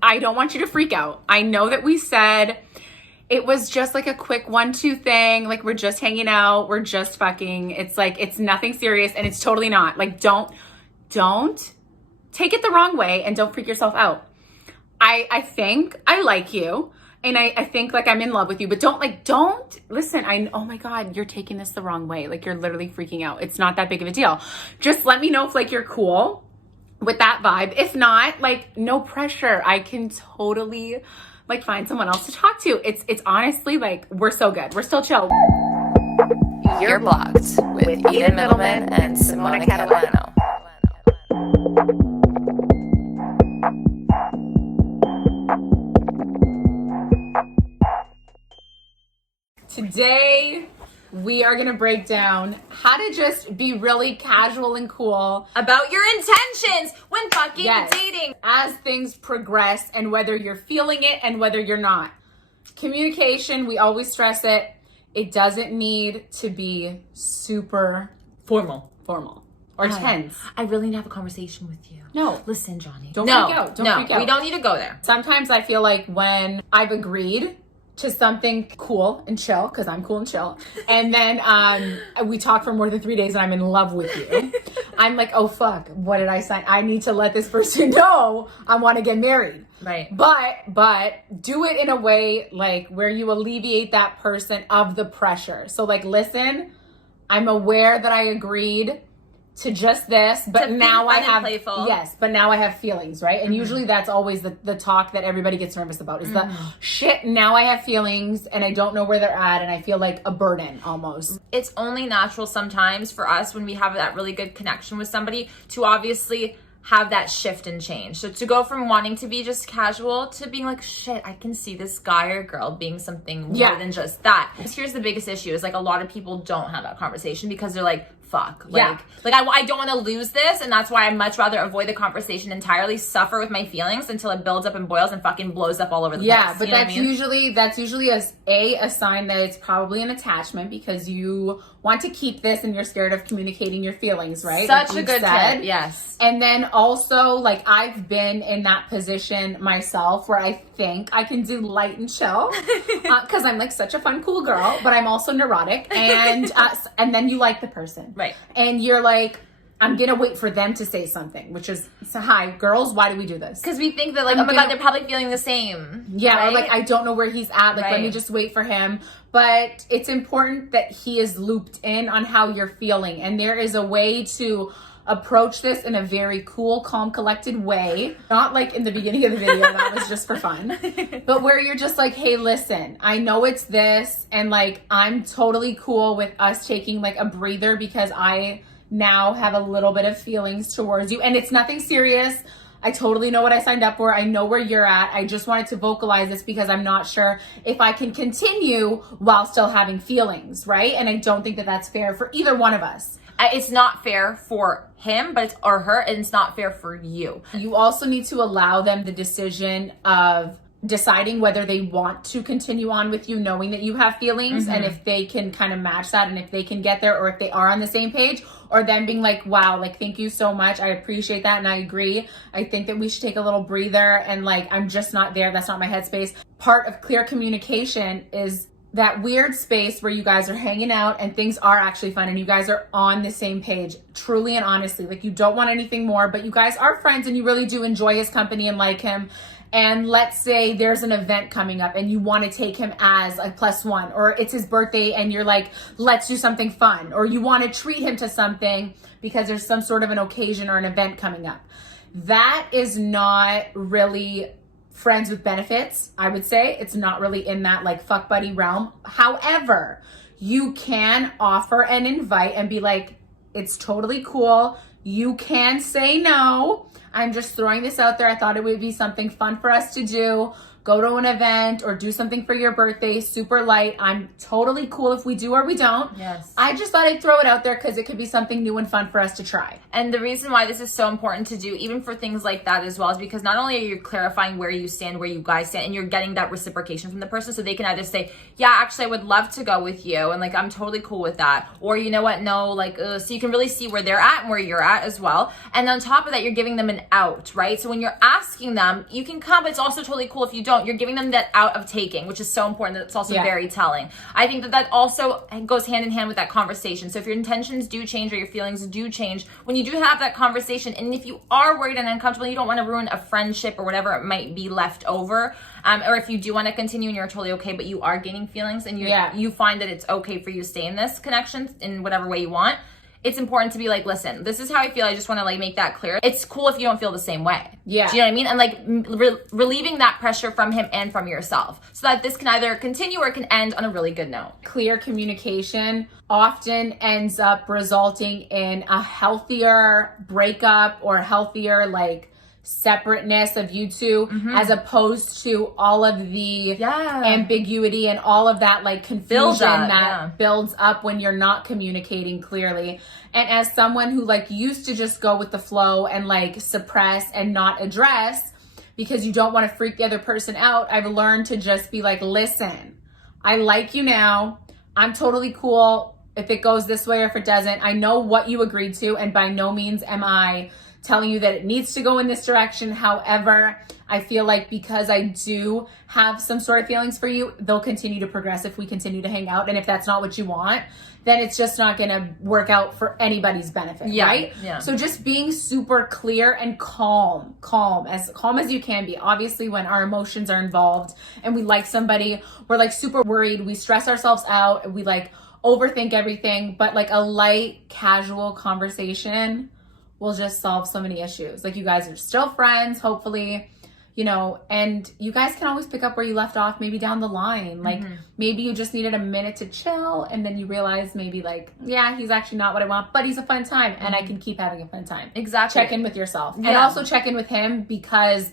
I don't want you to freak out. I know that we said it was just like a quick 1-2 thing. Like, we're just hanging out. We're just fucking. It's like, it's nothing serious, and it's totally not. Like, don't take it the wrong way, and don't freak yourself out. I think I like you, and I think like I'm in love with you, but don't listen. Oh my God, you're taking this the wrong way. Like, you're literally freaking out. It's not that big of a deal. Just let me know if like you're cool with that vibe. If not, like, no pressure. I can totally like find someone else to talk to. It's honestly like, we're so good. We're still chill. You're Blocked with Eden Middleman and Simona Catalano. Today, we are going to break down how to just be really casual and cool About your intentions when fucking dating. as things progress, and whether you're feeling it and whether you're not. Communication, we always stress it. It doesn't need to be super Formal. or tense. I really need to have a conversation with you. No. Listen, Johnny. Don't freak out. Don't freak out. We don't need to go there. Sometimes I feel like when I've agreed to something cool and chill, because I'm cool and chill, and then we talk for more than 3 days and I'm in love with you, I'm like, oh fuck, what did I sign? I need to let this person know I want to get married. Right. But do it in a way like where you alleviate that person of the pressure. So like, listen, I'm aware that I agreed to just this, but now I have but now I have feelings, right? And usually that's always the talk that everybody gets nervous about is the shit, now I have feelings and I don't know where they're at, and I feel like a burden almost. It's only natural sometimes for us when we have that really good connection with somebody to obviously have that shift and change. So to go from wanting to be just casual to being like, shit, I can see this guy or girl being something more than just that. Here's the biggest issue is like a lot of people don't have that conversation because they're like, fuck. Like I don't want to lose this, and that's why I much rather avoid the conversation entirely, suffer with my feelings until it builds up and boils and fucking blows up all over the place. Yeah, but that's usually a sign that it's probably an attachment because you want to keep this and you're scared of communicating your feelings, right? Such a good tip, yes. And then also, like, I've been in that position myself where I think I can do light and chill because I'm like such a fun, cool girl, but I'm also neurotic, and then you like the person. Right. And you're like, I'm going to wait for them to say something, which is, so, hi, girls, why do we do this? Because we think that, like, oh my God, they're probably feeling the same. Yeah, right? or like, I don't know where he's at. Like, let me just wait for him. But it's important that he is looped in on how you're feeling. And there is a way to approach this in a very cool, calm, collected way. Not like in the beginning of the video, that was just for fun. But where you're just like, hey, listen, I know it's this. And like, I'm totally cool with us taking like a breather because I now have a little bit of feelings towards you. And it's nothing serious. I totally know what I signed up for. I know where you're at. I just wanted to vocalize this because I'm not sure if I can continue while still having feelings, right? And I don't think that that's fair for either one of us. It's not fair for him, or her, and it's not fair for you. You also need to allow them the decision of deciding whether they want to continue on with you, knowing that you have feelings, and if they can kind of match that, and if they can get there, or if they are on the same page, or them being like, wow, like, thank you so much, I appreciate that, and I agree, I think that we should take a little breather, and like, I'm just not there, that's not my headspace. Part of clear communication is that weird space where you guys are hanging out and things are actually fun and you guys are on the same page, truly and honestly. Like, you don't want anything more, but you guys are friends and you really do enjoy his company and like him. And let's say there's an event coming up and you want to take him as a +1, or it's his birthday and you're like, let's do something fun, or you want to treat him to something because there's some sort of an occasion or an event coming up. That is not really friends with benefits, I would say. It's not really in that like fuck buddy realm. However, you can offer an invite and be like, it's totally cool. You can say no. I'm just throwing this out there. I thought it would be something fun for us to do, go to an event or do something for your birthday, super light. I'm totally cool if we do or we don't. Yes. I just thought I'd throw it out there because it could be something new and fun for us to try. And the reason why this is so important to do, even for things like that as well, is because not only are you clarifying where you stand, where you guys stand, and you're getting that reciprocation from the person, so they can either say, yeah, actually, I would love to go with you, and like, I'm totally cool with that. Or, you know what, no, like, so you can really see where they're at and where you're at as well. And on top of that, you're giving them an out, right? So when you're asking them, you can come, but it's also totally cool if you don't. You're giving them that out of taking, which is so important. That's also very telling. I think that also goes hand in hand with that conversation. So if your intentions do change or your feelings do change, when you do have that conversation, and if you are worried and uncomfortable, you don't want to ruin a friendship or whatever it might be left over, or if you do want to continue and you're totally okay, but you are gaining feelings and you find that it's okay for you to stay in this connection in whatever way you want, it's important to be like, listen, this is how I feel. I just want to like make that clear. It's cool if you don't feel the same way. Yeah. Do you know what I mean? And like relieving that pressure from him and from yourself so that this can either continue or it can end on a really good note. Clear communication often ends up resulting in a healthier breakup or healthier like separateness of you two, as opposed to all of the ambiguity and all of that like confusion builds up when you're not communicating clearly. And as someone who like used to just go with the flow and like suppress and not address because you don't want to freak the other person out, I've learned to just be like, listen, I like you now. I'm totally cool if it goes this way or if it doesn't. I know what you agreed to, and by no means am I telling you that it needs to go in this direction. However, I feel like because I do have some sort of feelings for you, they'll continue to progress if we continue to hang out. And if that's not what you want, then it's just not going to work out for anybody's benefit, right? Yeah. So just being super clear and calm as you can be. Obviously, when our emotions are involved and we like somebody, we're like super worried. We stress ourselves out. We like overthink everything. But like a light, casual conversation will just solve so many issues. Like you guys are still friends, hopefully, you know, and you guys can always pick up where you left off, maybe down the line. Like maybe you just needed a minute to chill and then you realize maybe like, yeah, he's actually not what I want, but he's a fun time and I can keep having a fun time. Exactly. Check in with yourself and also check in with him, because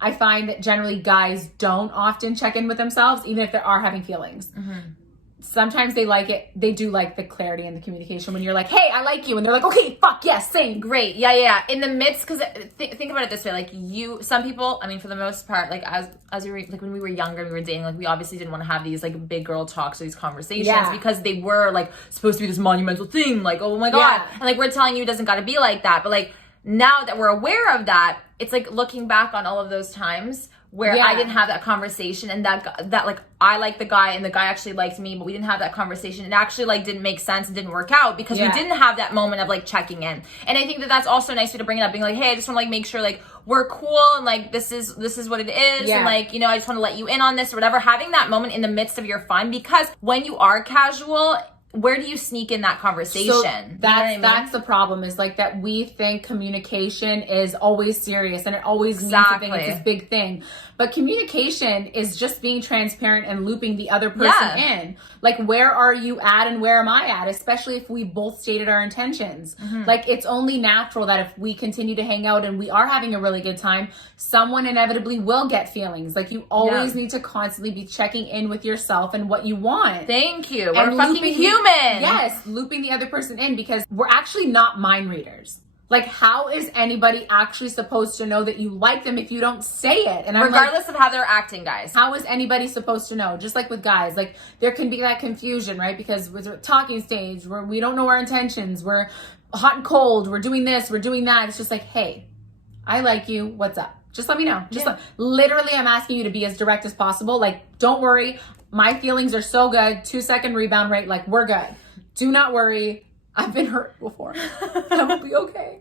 I find that generally guys don't often check in with themselves, even if they are having feelings. Sometimes they like it. They do like the clarity and the communication when you're like, hey, I like you. And they're like, okay, fuck, yes, same. Great. Yeah. In the midst, because think about it this way. Like some people, I mean, for the most part, like as you were, like when we were younger, we were dating, like we obviously didn't want to have these like big girl talks or these conversations because they were like supposed to be this monumental thing. Like, oh my God. And like, we're telling you it doesn't got to be like that. But like now that we're aware of that, it's like looking back on all of those times where I didn't have that conversation, and that like I liked the guy and the guy actually liked me, but we didn't have that conversation. It actually like didn't make sense and didn't work out because we didn't have that moment of like checking in. And I think that that's also a nice way to bring it up, being like, hey, I just want to like make sure like we're cool and like this is what it is, and like, you know, I just want to let you in on this or whatever. Having that moment in the midst of your fun, because when you are casual, where do you sneak in that conversation? So that's the problem, is like that we think communication is always serious and it always means something. It's this big thing. But communication is just being transparent and looping the other person in. Like, where are you at and where am I at? Especially if we both stated our intentions. Like, it's only natural that if we continue to hang out and we are having a really good time, someone inevitably will get feelings. Like, you always need to constantly be checking in with yourself and what you want. Thank you. We're fucking human. Yes, looping the other person in, because we're actually not mind readers. Like, how is anybody actually supposed to know that you like them if you don't say it? And regardless of how they're acting, guys. How is anybody supposed to know? Just like with guys, like there can be that confusion, right? Because with the talking stage where we don't know our intentions, we're hot and cold, we're doing this, we're doing that. It's just like, hey, I like you. What's up? Just let me know. Literally, I'm asking you to be as direct as possible. Like, don't worry. My feelings are so good. 2-second rebound rate. Like, we're good. Do not worry. I've been hurt before. I will be okay.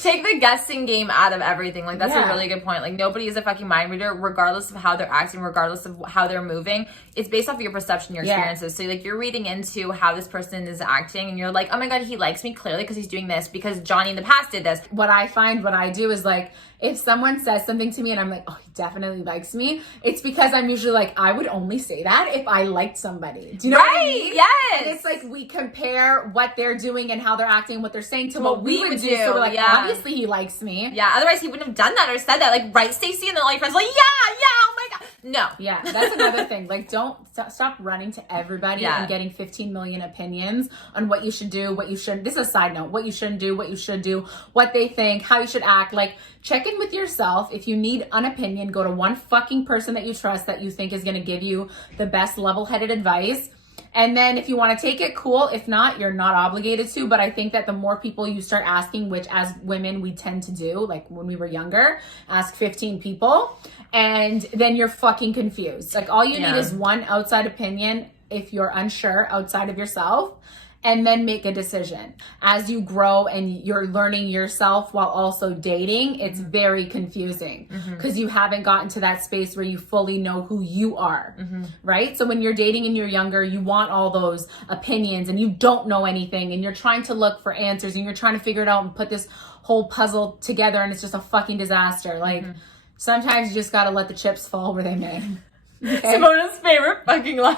Take the guessing game out of everything. Like, that's a really good point. Like, nobody is a fucking mind reader, regardless of how they're acting, regardless of how they're moving. It's based off of your perception, your experiences. So, like, you're reading into how this person is acting, and you're like, oh my God, he likes me clearly because he's doing this, because Johnny in the past did this. What I do is, like, if someone says something to me and I'm like, oh, he definitely likes me, it's because I'm usually like, I would only say that if I liked somebody. Do you know what I mean? Yes. And it's like we compare what they're doing and how they're acting and what they're saying to what we would do. So we're like, obviously he likes me. Yeah, otherwise he wouldn't have done that or said that. Like, right, Stacey? And then all your friends are like, yeah, oh my God. No. Yeah, that's another thing. Like, don't stop running to everybody and getting 15 million opinions on what you should do, what you shouldn't. This is a side note. What you shouldn't do, what you should do, what they think, how you should act. Like, check in with yourself. If you need an opinion, go to one fucking person that you trust that you think is going to give you the best level-headed advice. And then if you want to take it, cool. If not, you're not obligated to. But I think that the more people you start asking, which as women we tend to do, like when we were younger, ask 15 people, and then you're fucking confused. Like, all you need is one outside opinion if you're unsure outside of yourself, and then make a decision. As you grow and you're learning yourself while also dating, it's very confusing because you haven't gotten to that space where you fully know who you are, right? So when you're dating and you're younger, you want all those opinions and you don't know anything and you're trying to look for answers and you're trying to figure it out and put this whole puzzle together, and it's just a fucking disaster. Like, sometimes you just gotta let the chips fall where they may. Okay. Simona's favorite fucking line.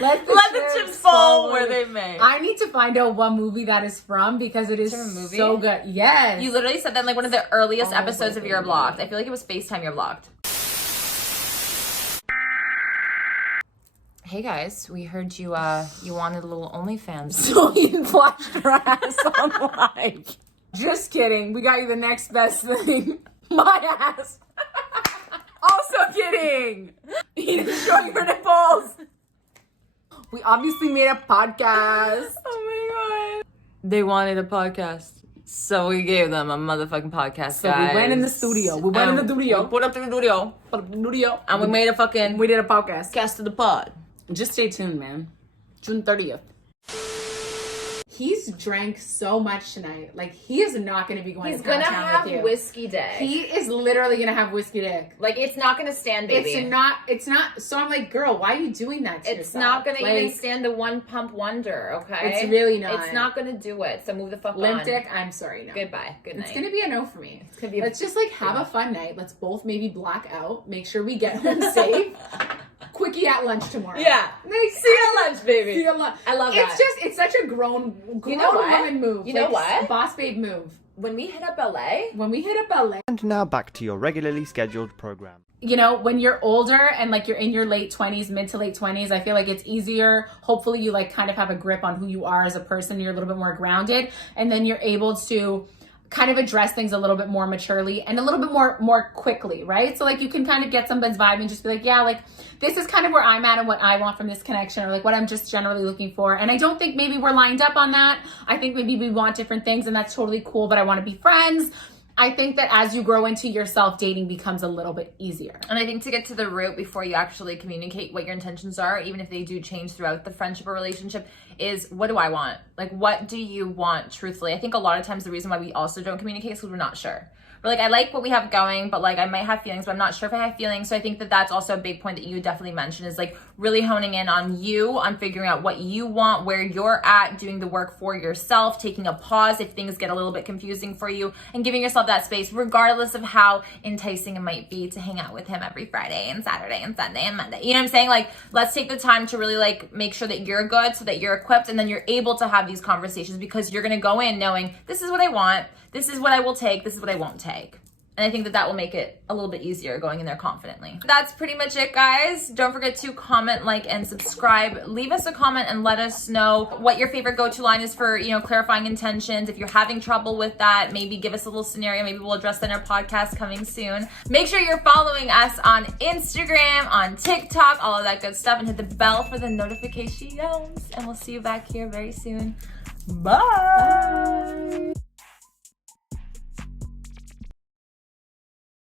Let the chips fall where they may. I need to find out what movie that is from because it is so good. Yes. You literally said that in like one of the earliest episodes of Urblocked. I feel like it was FaceTime Urblocked. Hey guys, we heard you you wanted a little OnlyFans. So you flashed your ass on live. Just kidding. We got you the next best thing. My ass. Also kidding. He's showing her nipples. We obviously made a podcast. Oh my god. They wanted a podcast, so we gave them a motherfucking podcast, so guys. we went in the studio. We put up the studio. And we made a fucking... We did a podcast. Cast of the pod. Just stay tuned, man. June 30th. He's drank so much tonight. Like, he is not going to be going to Town with you. He's going to have whiskey day. He is literally going to have whiskey dick. Like, it's not going to stand, baby. It's not. So I'm like, girl, why are you doing that to yourself? It's not going to even stand the one pump wonder, okay? It's really not. It's not going to do it. So move the fuck on. Limp dick, I'm sorry, no. Goodbye. Good night. It's going to be a no for me. It's gonna be Let's just, like, have a fun night. Let's both maybe black out. Make sure we get home safe. Quickie at lunch tomorrow. Yeah. See you at lunch, baby. See you at lunch. I love that. It's such a grown woman move. You know what? Boss babe move. When we hit up LA. And now back to your regularly scheduled program. You know, when you're older and like you're in your late 20s, mid to late 20s, I feel like it's easier. Hopefully you like kind of have a grip on who you are as a person. You're a little bit more grounded, and then you're able to kind of address things a little bit more maturely and a little bit more quickly, right? So like you can kind of get somebody's vibe and just be like, yeah, like this is kind of where I'm at and what I want from this connection, or like what I'm just generally looking for. And I don't think maybe we're lined up on that. I think maybe we want different things, and that's totally cool, but I want to be friends. I think that as you grow into yourself, dating becomes a little bit easier. And I think to get to the root before you actually communicate what your intentions are, even if they do change throughout the friendship or relationship, is what do I want? Like, what do you want truthfully? I think a lot of times the reason why we also don't communicate is because we're not sure. We're like, I like what we have going, but like I might have feelings, but I'm not sure if I have feelings. So I think that that's also a big point that you definitely mentioned, is like really honing in on you, on figuring out what you want, where you're at, doing the work for yourself, taking a pause if things get a little bit confusing for you, and giving yourself that space, regardless of how enticing it might be to hang out with him every Friday and Saturday and Sunday and Monday. You know what I'm saying? Like, let's take the time to really like make sure that you're good so that you're equipped, and then you're able to have these conversations, because you're going to go in knowing this is what I want. This is what I will take. This is what I won't take. And I think that that will make it a little bit easier going in there confidently. That's pretty much it, guys. Don't forget to comment, like, and subscribe. Leave us a comment and let us know what your favorite go-to line is for, you know, clarifying intentions. If you're having trouble with that, maybe give us a little scenario. Maybe we'll address that in our podcast coming soon. Make sure you're following us on Instagram, on TikTok, all of that good stuff, and hit the bell for the notifications. And we'll see you back here very soon. Bye.